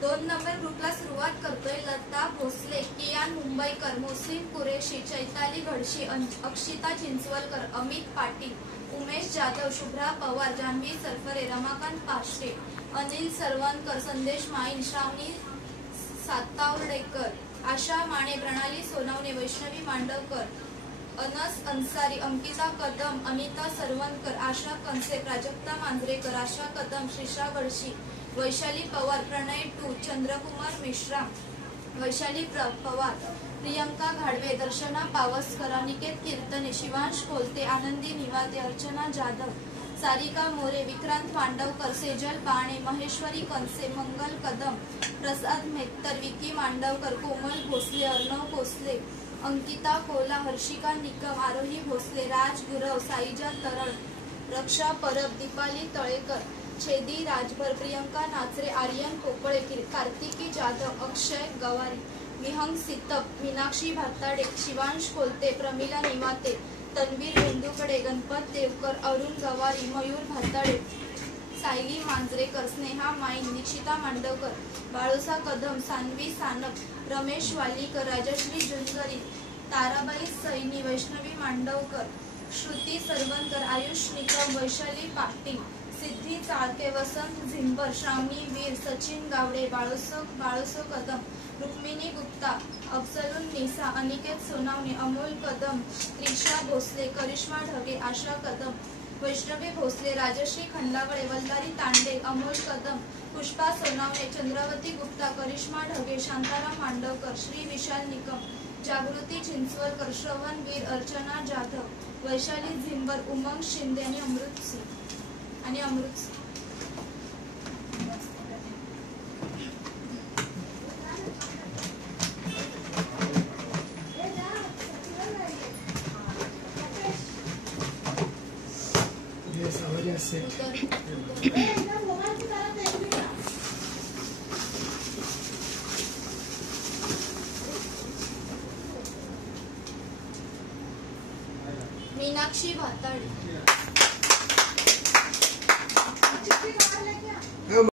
2 number ग्रुपला सुरुवात करतोय. लता भोसले, कियान मुंबईकर, मोहसिन कुरेशी, चैताली घडशी, अक्षिता चिंचवलकर, अमित पाटील, उमेश जाधव, शुभ्रा पवार, जान्हवी सरफरे, रमाकांत पाष्टे, अनिल सरवणकर, संदेश माईन, श्रावणी सातावडेकर, आशा माने, प्रणाली सोनवणे, वैष्णवी मांडवकर, अनस अन्सारी, अंकिता कदम, अनिता सरवणकर, आशा कनसे, प्राजक्ता मांजरेकर, आशा कदम, श्रीषा गडशी, वैशाली पवार, प्रणय टू, चंद्रकुमार मिश्रा, वैशाली पवार, प्रियंका घाडवे, दर्शना पावसकर, अनिकेत कीर्तने, शिवांश कोलते, आनंदी निवाते, अर्चना जाधव, सारिका मोरे, विक्रांत मांडवकर, सेजल बाणे, महेश्वरी कनसे, मंगल कदम, प्रसाद मेहतर, विकी मांडवकर, कोमल भोसले, अर्णव भोसले, अंकिता कोला, हर्षिका निकम, आरोही भोसले, राज गुरव, साईजा तरळ, रक्षा परब, दीपाली तळेकर, छेदी राजभर, प्रियंका नाचरे, आर्यन पोकळे, कार्तिकी जाधव, अक्षय गवारी, विहंग सितप, मीनाक्षी भाताडे, शिवांश कोलते, प्रमिला निवाते, तन्वीर बेंदुकडे, गणपत देवकर, अरुण गवारी, मयूर भाताडे, सायली मांजरेकर, स्नेहा माईन, निशिता मांडवकर, बाळूसा कदम, सानवी सानप, रमेश वालीकर, राजश्री जुंजरी, ताराबाई सैनी, वैष्णवी मांडवकर, श्रुती सरवणकर, आयुष निकम, वैशाली पाटील, सिद्धी चाळके, वसंत झिंबर, श्रावणी वीर, सचिन गावडे, बाळूसो कदम, रुक्मिणी गुप्ता, अफजलुन निसा, अनिकेत सोनावणे, अमोल कदम, त्रिशा भोसले, करिश्मा ढगे, आशा कदम, वैष्णवी भोसले, राजश्री खंडावळे, वल्लारी तांडे, अमोल कदम, पुष्पा सोनावणे, चंद्रावती गुप्ता, करिश्मा ढगे, शांताराम मांडवकर, श्री विशाल निकम, जागृती चिंचवलकर, श्रवण वीर, अर्चना जाधव, वैशाली झिंबर, उमंग शिंदे आणि अमृत सिंग. मीनाक्षी भाताडे.